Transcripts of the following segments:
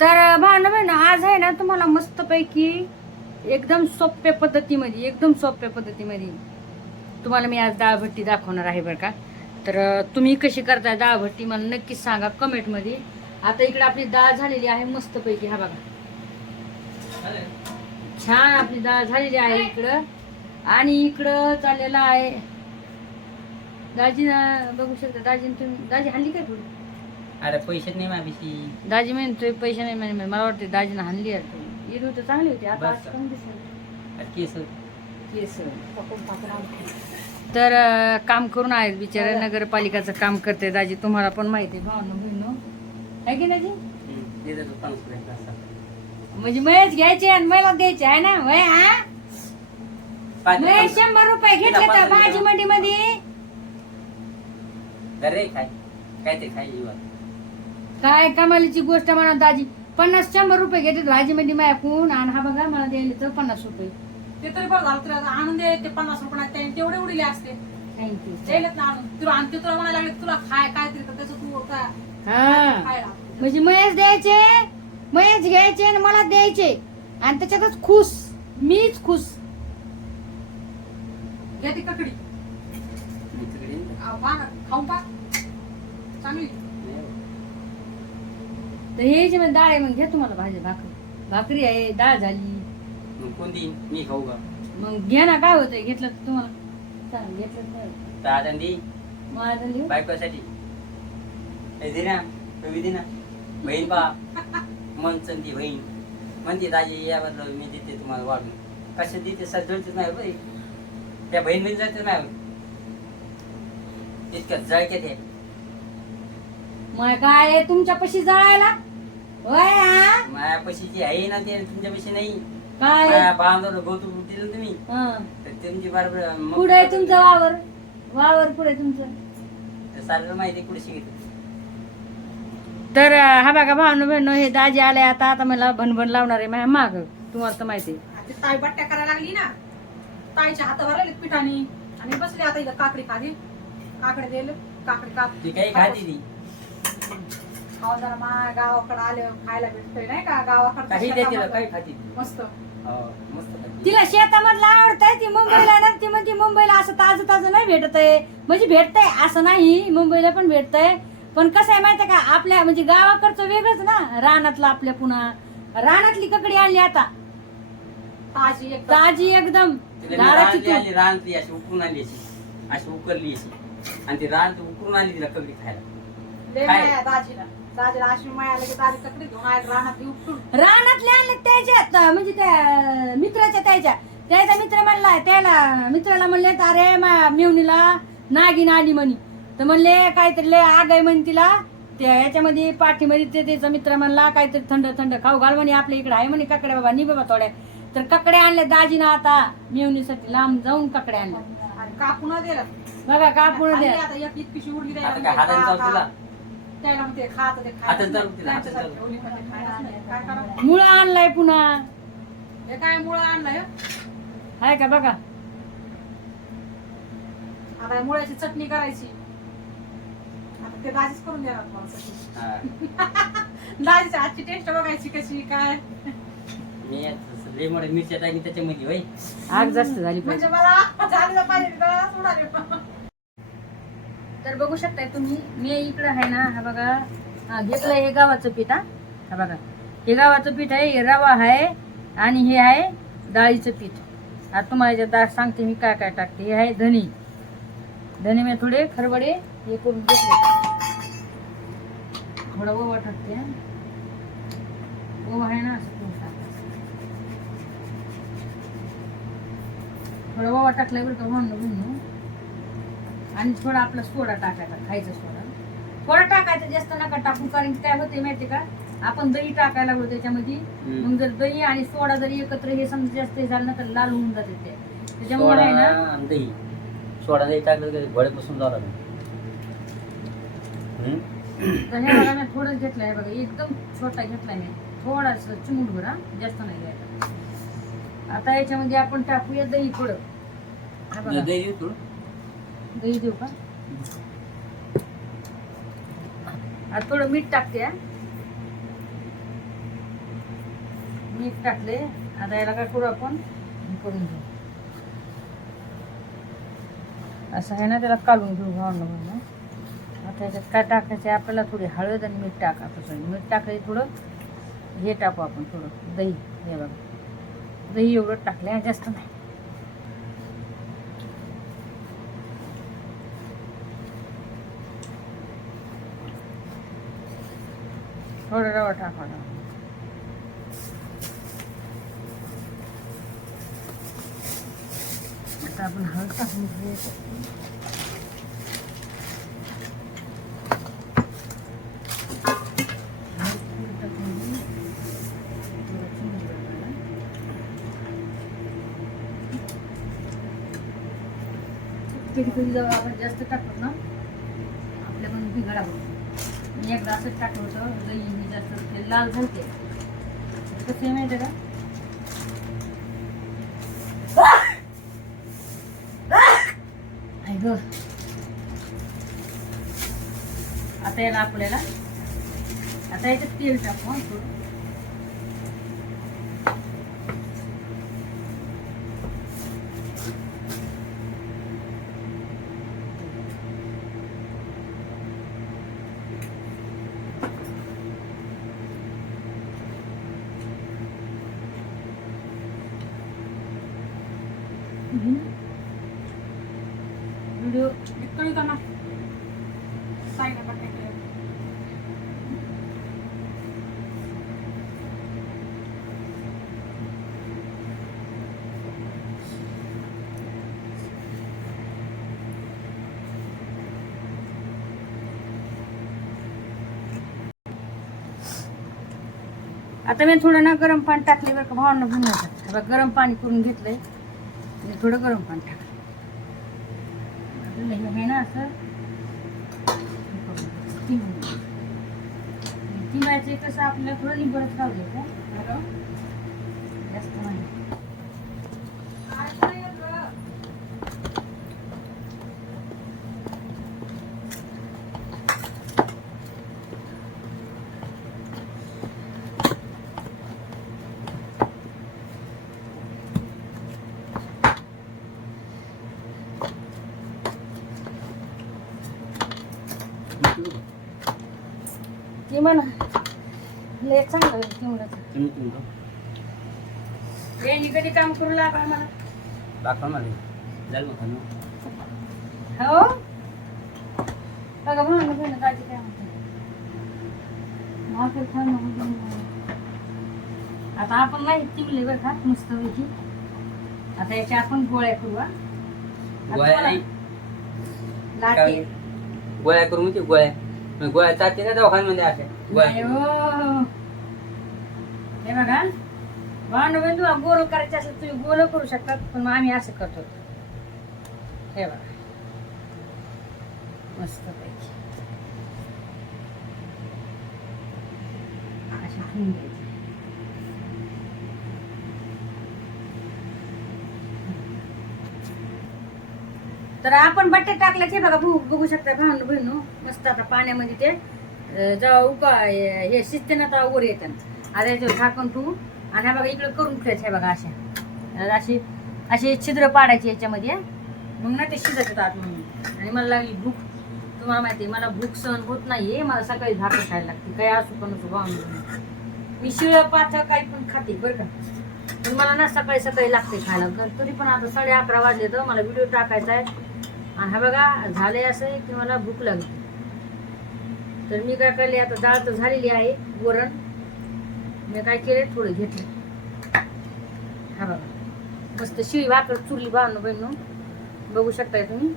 तर भावना आज आहे ना तुम्हाला मस्तपैकी एकदम सोप्या पद्धतीमध्ये तुम्हाला मी आज डाळ भट्टी दाखवणार आहे बरं का. तर तुम्ही कशी करताय डाळ भट्टी मला नक्कीच सांगा कमेंटमध्ये. आता इकडे आपली डाळ झालेली आहे मस्तपैकी. हा बघा छान आपली डाळ झालेली आहे इकडं. आणि इकडं चाललेला आहे दाजी बघू शकता. दाजी हल्ली काय थोडी. अरे पैसे नाही माझी. दाजी म्हणतोय पैसे नाही म्हणे. मला वाटते दाजीनं हाणली आहे. इरू तर चांगली होती आता बस. अशी कमी दिसली केस केस. तर काम करून आहेत बिचारे. नगरपालिकाचं काम करते दाजी. तुम्हाला पण माहिती आहे भावना बहिणो आहे की दाजी. म्हणजे महेश घ्यायचे आणि मला द्यायचे आहे ना वय. हा महेश 100 रुपये घेतले तर भाजी मंडी मध्ये. अरे काय काय ते खाय काय कमालीची गोष्ट म्हणा दाजी. 50-100 रुपये घेते भाजी मंडी मायाकून. आणि हा बघा मला द्यायला तर 50 रुपये. ते तरी बरं झालं तुला आणून दे. ते 50 रुपये तेवढे उडले असते. थँक्यू. द्यायलाच ना आणून तुला. आणि ते तुला म्हणायला लागले तुला खाय काय तरी तर त्याचं तू हा खायला म्हणजे महेश द्यायचे, महेश घ्यायचे आणि मला द्यायचे. आणि त्याच्यातच खुश. मीच खुश. घ्या ती ककडी खाऊन पा चांगली. तर हे जे डाळ आहे मग घ्या तुम्हाला भाजी भाकरी आहे डाळ झाली. कोणती मी खाऊ का. मग घ्या ना काय होतंय घेतलं तर तुम्हाला चालेल. घेतलं तर दादांनी मला दिली. बायकोसाठी दिना तुम्ही दिना बहीण पा म्हणसन ती बहीण म्हणते दाजी या बदल मी देते तुम्हाला वाढून. कशा देते सजवतेच नाही बाई. त्या बहीण मध्ये जाते नाही इतक्यात जळक्यात आहे. मग काय तुमच्यापाशी जळायला होय. हा मायापाशी जी आहे ना ते तुमच्यापाशी नाही. काय माया बांधवलं गौतम दिलं तुम्ही हा तर तुमची बरोबर पुढे आहे तुमचं वावर पुढे तुमचं. सारं माहिती कुठे शिकत. तर हा बघा भावनो बहिणो हे दाजी आले आता. आता मला भनभन लावणार आहे माझ्या माग. तुम्हाला तर माहिती आहे. ती ताई बट्ट्या करायला लागली ना. ताईच्या हातावर आले पिठानी आणि बसले आता इथं काकडी खाली. काकडे दिले काकडी ती काही खाती ती खाऊ जरा मा गावाकडे आले खायला भेटतोय नाही का. काही देते गावाकडे काही खाती ती. मस्त. हो मस्त खाती. तिला शेतामधलं आवडतंय. ती मुंबईला ना ती म्हणते मुंबईला असं ताजं ताजं नाही भेटत आहे. म्हणजे भेटतंय असं नाही मुंबईला पण भेटतंय. पण कसं आहे माहितीये का आपल्या म्हणजे गावाकडचं वेगळंच ना. रानातलं आपल्या पुन्हा रानातली ककडी आणली आता ताजी एकदम. झाडाची तूप. रानली अशी उकरून आणली अशी उकरली अशी आणि ती रान उकरून आणली तिला ककडी खायला. लय माया दाजीला अशी माया आली की दाजी ककडी घेऊन आले रानात उपटून. रानातले आणले त्याच्यात म्हणजे त्या मित्राच्या त्याचा मित्र म्हणला. त्याला मित्राला म्हणले अरे मेवणीला नागिन आली म्हणी. तर म्हणले काहीतरी लय आग आहे म्हणे तिला. त्या ह्याच्यामध्ये पाठीमध्ये त्याचा मित्र म्हणला काहीतरी थंड थंड खाऊ घाल म्हणे. आपल्या इकडे आहे म्हणे ककड्या बाबा नि बाबा थोड्या. तर ककड्या आणल्या दाजीनं आता मेवणीसाठी. लांब जाऊन ककड्या आणल्या. आणि कापून दिलं बघा कापून द्या. आता एक इतकीशी उरली आता काय हाताने चालू तुला. त्याला मग ते खात ते हाताने चालू तिला हाताने खायचं चालू. ठेवली पण ते खायला नाही. काय करा मुळा आणलाय पुन्हा. हे काय मुळं आणलंय. हाय का बघा. आता मुळ्याची चटणी करायची. आता ते दाजीच करून देणार तुम्हाला चटणी. हा. दाजीची आजची टेस्ट बघायची कशी काय. मी लय मोठ्या मिरच्या टाकली त्याच्यामध्ये होय. आग जास्त झाली म्हणजे मला झालं पाहिजे तर सोडाले. तर बघू शकताय तुम्ही. मी इकडं आहे ना. हा बघा हा घेतलंय हे गव्हाचं पीठ. हा बघा हे गव्हाचं पीठ आहे. हे रवा आहे आणि हे आहे डाळीचं पीठ. आता तुम्हाला याच्यात सांगते मी काय काय टाकते. हे आहे धने मी थोडे खरबडे हे करून घेतले. थोडं ओवा टाकते. ओवा आहे ना असं थोडा ओवा टाकलाय बरं का म्हणून. आणि थोडा आपला सोडा टाकायचा खायचा सोडा. थोडा टाकायचा जास्त नका टाकू. कारण काय होते माहिती का आपण दही टाकायला लागलो त्याच्यामध्ये. मग जर दही आणि सोडा जरी एकत्र हे समजा जास्त झालं ना तर लाल होऊन जाते ते. त्याच्यामुळे आहे ना दही सोडा दही टाकलं घोडे बसून जावं लागेल. तर हे बघा मी थोडंच घेतलंय बघा. एकदम छोटा घेतलाय मी. थोडासा चिमूटभर जस्त नाही घ्यायचा. आता याच्यामध्ये आपण टाकूया दही थोडं. दही देऊ का. आता थोडं मीठ टाकते. मीठ टाकले. आता याला काय करू आपण करून घेऊ. असं आहे ना, त्याला काढून घेऊ भावना. आता याच्यात काय टाकायचं आहे आपल्याला? थोडी हळद आणि मीठ टाकायचं. मीठ टाकायचं. थोडं हे टाकू आपण, थोडं दही. हे बघा, दही एवढं टाकलं, जास्त नाही. थोडं रवा टाकायला. आता आपण हळद टाकून घ्यायचं. कधी कधी जेव्हा आपण जास्त टाकतो ना, आपल्या पण बिघडा होतो. मी एकदा असंच टाकलं होतं, दही मी जास्त ते लाल झालते. कसं आहे माहिती का? आता याला आपल्याला आता याच्यात तेल टाकू. थोडं व्हिडिओ कळू का ना साईडला बटाटे. आता मी थोडं ना गरम पाणी टाकले बरं का भावांना भुनण्याचं. आता गरम पाणी करून घेतलंय आणि थोडं गरम पाणी टाकलं. हे आहे ना असं तिमायचं कसं आपल्याला थोडं निबरच राहू द्यायचं, जास्त नाही. ती म्हणा लय चांगलं आहे तेवढंच. यांनी कधी काम करू लागा मला. दाखवा मला झालं मग. हो बघा म्हणून बहिण काळजी काय म्हणते. आता आपण नाही चिमले बरं का मस्त पैकी. आता याच्या आपण गोळ्या करू. गोळ्या नाही, लाटे गोळ्या करू म्हणजे गोळ्या गोळ्या चालते ना दवाखान्यामध्ये अशा नाही हो. हे बघा भांडवल तुला गोल करायचे असेल तुम्ही गोल करू शकतात, पण मग आम्ही असं करतो. हे बघा मस्त पैकी अशी ठेवून द्यायची. तर आपण बटाटे टाकल्याचे बघा बघू शकता भांडू बहिणू. मस्त आता पाण्यामध्ये ते जेव्हा उका हे शिजते ना तेव्हा वर येतात. आता याच्यावर झाकण ठेवू आणि हा बघा इकडे करून ठेवायचं. बघा अशी अशी छिद्र पाडायची याच्यामध्ये, मग ना ते शिजत आत म्हणून. आणि मला लागली भूक. तुम्हाला माहिती आहे मला भूक सहन होत नाहीये. मला सकाळी भाकर खायला लागते, काही असू पण नको भांडू. मी शिळ पाथं काही पण खाते बरं का, पण मला ना सकाळी सकाळी लागते खायला. तरी पण आता 11:30 वाजले तर मला व्हिडिओ टाकायचा आहे. आणि हा बघा झाले असं आहे की मला भूक लागली. तर मी काय केले, आता डाळ तर झालेली आहे, वरण मी काय केले थोडं घेतलं. हा बघा मस्त शिळी भाकर चुरली भावनो बहिणू, बघू शकताय तुम्ही.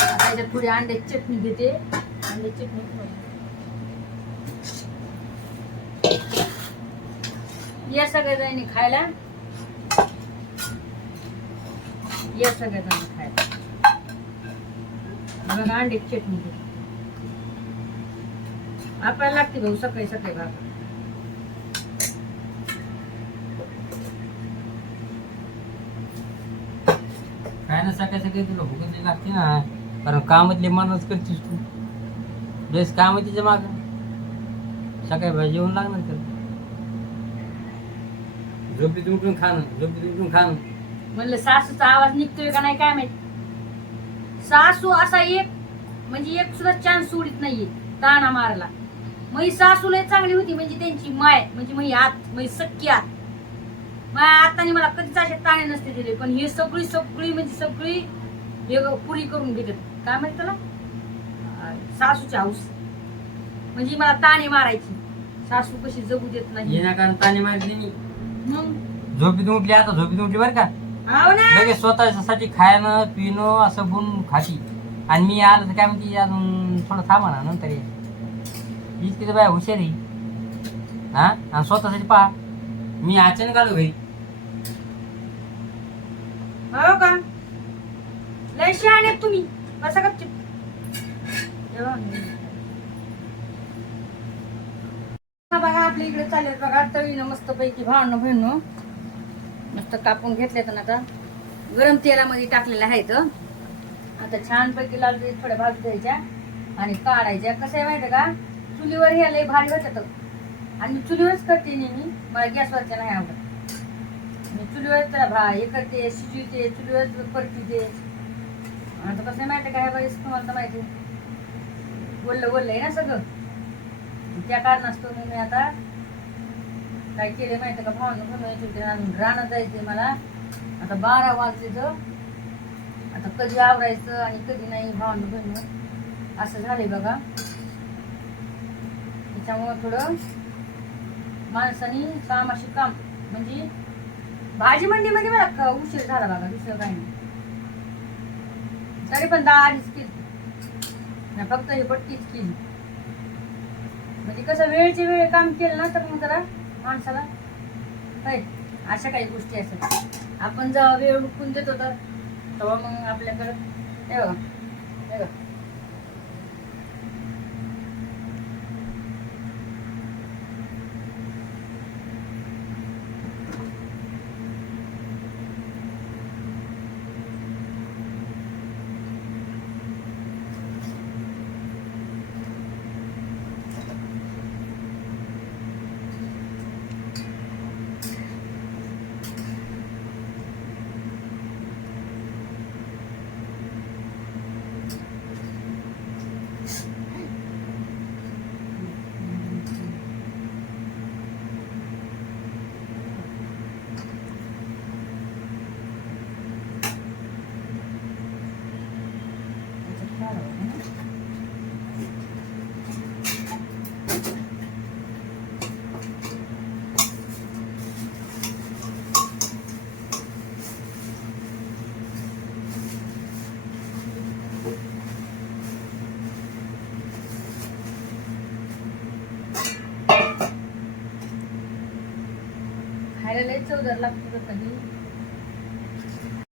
त्याच्यात थोडी अंड्याची चटणी घेते. अंड्याची चटणी या सगळ्याजणी खायला, या सगळ्याजणी खायला. बघा अंड्याची चटणी घेते आपल्याला लागते भाऊ सकाळी सकाळी भाकर. काय ना सकाळी सकाळी तुला भूक नाही लागते ना, कारण कामातले मनच करतेस तू. बेस काम आहे तिच्या माग, सकाळी भाजी जेवण लागणार तर. झोपीत उठून खाणं, झोपीत उठून खाणं. म्हणलं सासूचा आवाज निघतोय का नाही काय माहित. सासू असा एक म्हणजे एक सुद्धा चान्स सोडित नाहीये ताणा मारायला. मग सासू लय चांगली होती, म्हणजे त्यांची माय म्हणजे मग आत म्हणजे सख्खी आत. माझ्या आताने मला कधीच असे ताणे नसते दिले, पण हे सगळी सगळी म्हणजे सगळी हे पुरी करून घेतात. काय माहित त्याला सासूची हाऊस म्हणजे मला ताणे मारायची. सासू कशी जगू देत नाही. विनाकारण ताणे मारली मी. मग झोपीतून उठली, आता झोपीतून उठली बरं का, हो ना. लगेच स्वतःसाठी खायनं पिणं असं बनवून खाती. आणि मी आलं तर काय म्हणते अजून थोडं थांबा ना नंतर ये. इतकी तर बाय हुशार आहे. हा आणि स्वतःसाठी पहा, मी अचानक आलो घरी. हो का लय शहाणे आहेत तुम्ही. कसं का बघा आपल्या इकडे चालेल बघा तळीनं मस्त पैकी भावनं बहिणं मस्त कापून घेतले तर आता गरम तेलामध्ये टाकलेल्या आहेत. आता छानपैकी लाल थोड्या भाजू द्यायच्या आणि काढायच्या. कसं आहे माहिती का, चुलीवर हे लय भारी होतात आणि मी चुलीवरच करते नेहमी, मला गॅसवरच्या नाही आवडत. मी चुलीवर त्याला हे करते, शिजवते, चुलीवर परतीते. आता कसं आहे माहिती का, ह्या बाईस तुम्हाला तर माहिती बोललं बोललंय ना सगळं, त्या कारणास्तव मी आता काय केले माहिती का, भावनं रानात जायचंय मला. आता 12 वाजले तर आता कधी आवरायचं आणि कधी नाही भावनं बहिणं असं झालंय बघा. त्याच्यामुळं थोडं माणसानी कामाशी काम म्हणजे भाजी मंडीमध्ये मला उशीर झाला बघा, दुसरं काही नाही. तरी पण 10-2:30 केली, फक्त हे पट्टीच केली. म्हणजे कसं वेळची वेळ काम केलं ना तर मग जरा माणसाला अशा काही गोष्टी असतात. आपण जेव्हा वेळ उठून देतो तर तेव्हा मग आपल्याकडं हे बघा हे बघा खायला लय चवदार लागतं कधी